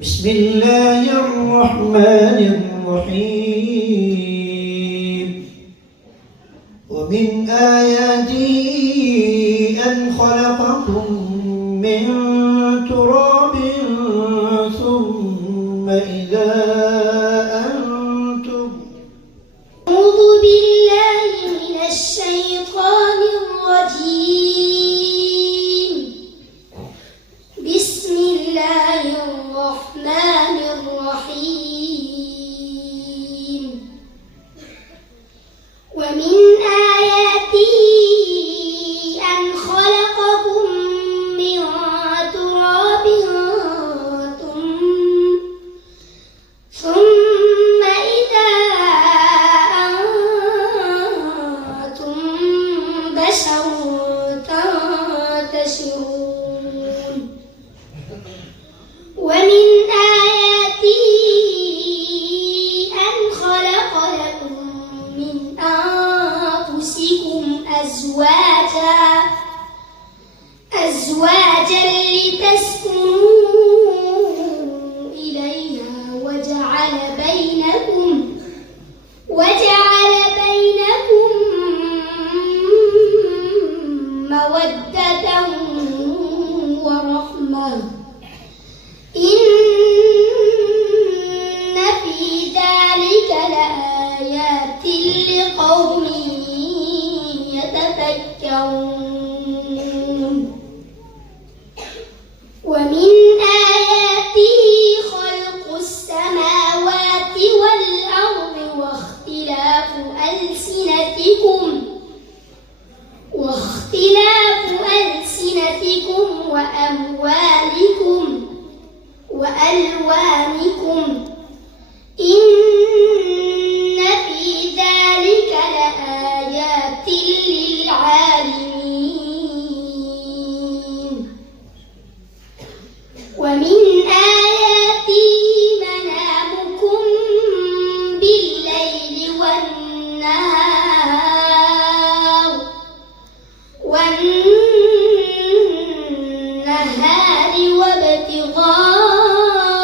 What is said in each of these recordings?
بسم الله الرحمن الرحيم ومن آياته أن خلقكم من تراب ثم إذا أنتم أعوذ بالله من الشيطان الرجيم بسم الله الرحمن الرحيم ومن آياته أن خلقكم من تراب ثم إذا أنتم بشر تنتشرون ومن آياته أن خلق لكم من أنفسكم أزواجا لتسكنوا إليها وجعل بينكم مودة ورحمة إن في ذلك لآيات لقوم يتفكرون ومن آياته خلق السماوات والأرض واختلاف ألسنتكم وألوانكم إن في ذلك لآيات للعالمين ومن آياته منامكم بالليل والنهار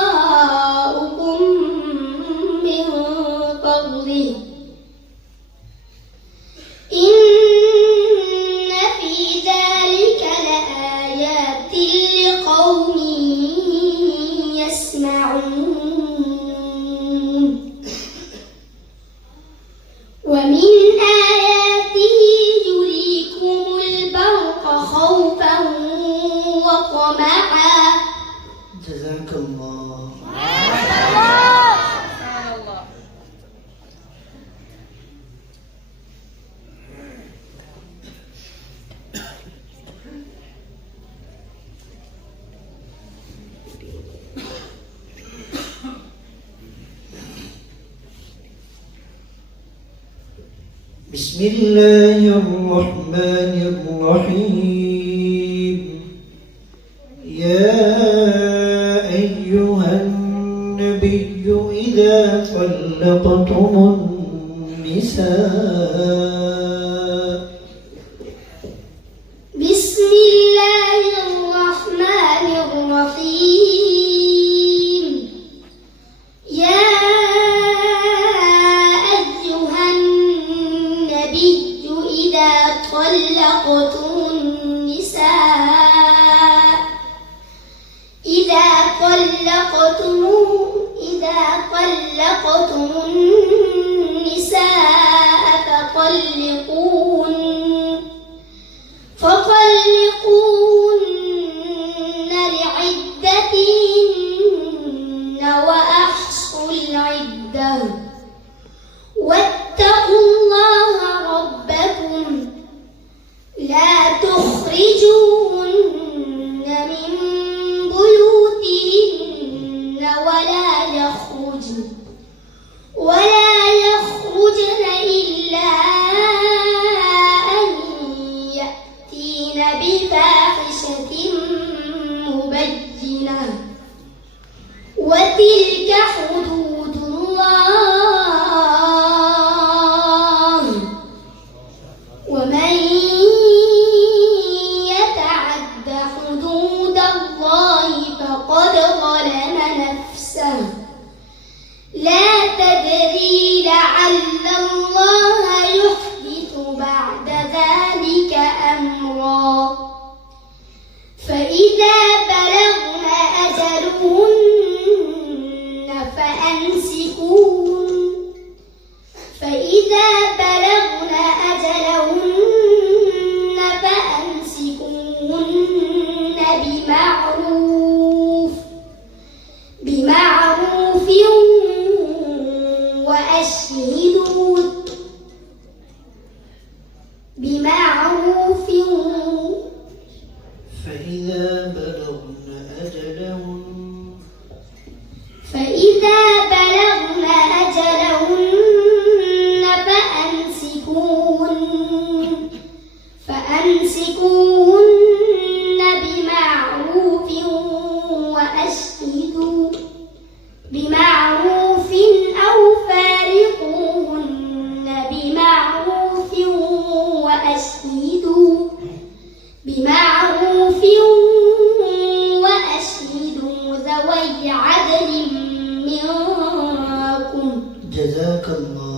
وابتغاؤكم من فضله إن في ذلك لآيات لقوم يسمعون ومن آياته يريكم البرق خوفا وطمعا جزاك الله. بسم الله الرحمن الرحيم يا أيها النبي إذا طلقتم النساء بسم الله الرحمن الرحيم يا أيها النبي إذا طلقتم النساء فطلقوهن لعدتهن وأحصوا العدة واتقوا الله ربكم لا تخرجوهن من بيوتهن ولا يخرجن إلا أن يأتين بفاحشة مبينة وتلك حدود الله ومن يتعد حدود الله فقد ظلم نفسه جزاك الله